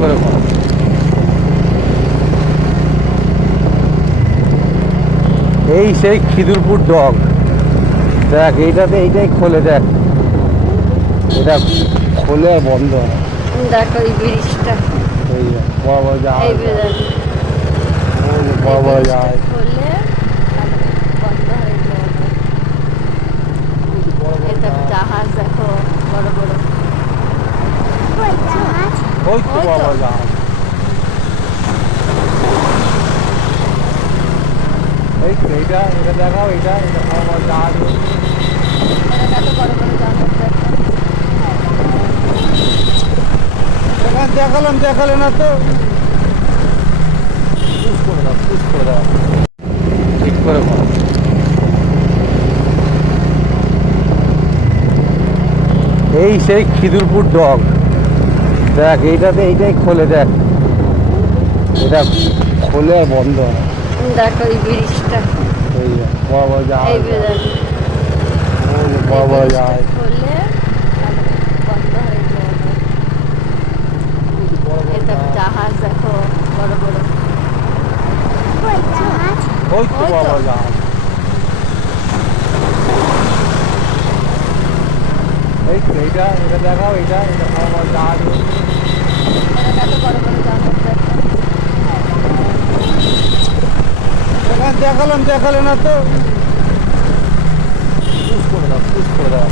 করে করো। এই সেই খিদুরপুর ডগ, দেখ এইটাই খোলে, দেখ এটা খোলে আর বন্ধ হয়। দেখো এই ব্রিজটা, এই যে বড় বড় জাহাজ, এই যে দেখো, ওই যে বড় বড় জাহাজ, খুললে বন্ধ হয়ে যাবে। বড় বড় এই দেখো জাহাজ, দেখো বড় বড় জাহাজ, ওই তো বড় বড় জাহাজ। এই তো এটা দেখাও, এটা বড় বড় জাহাজ। এত বড় বড় জাহাজ দেখো। দেখালে না তো, পুশ করে দাও, পুশ করে দাও, ঠিক করে করো। এই সেই খিদুরপুর ডগ, দেখ এইটাই খোলে, দেখ এটা খোলে আর বন্ধ হয়। দেখো এই ব্রিজটা, এই যে বড় বড় জাহাজ, এই যে দেখো, ওই যে বড় বড় জাহাজ, খুললে বন্ধ হয়ে যাবে। বড় এই বড় দেখো জাহাজ, দেখো বড় বড় জাহাজ, ওই তো বড় বড় জাহাজ। এই তো এটা দেখাও, এটা বড় বড় জাহাজ। এত বড় বড় জাহাজ দেখো। দেখালে না তো, পুশ করে দাও, পুশ করে দাও।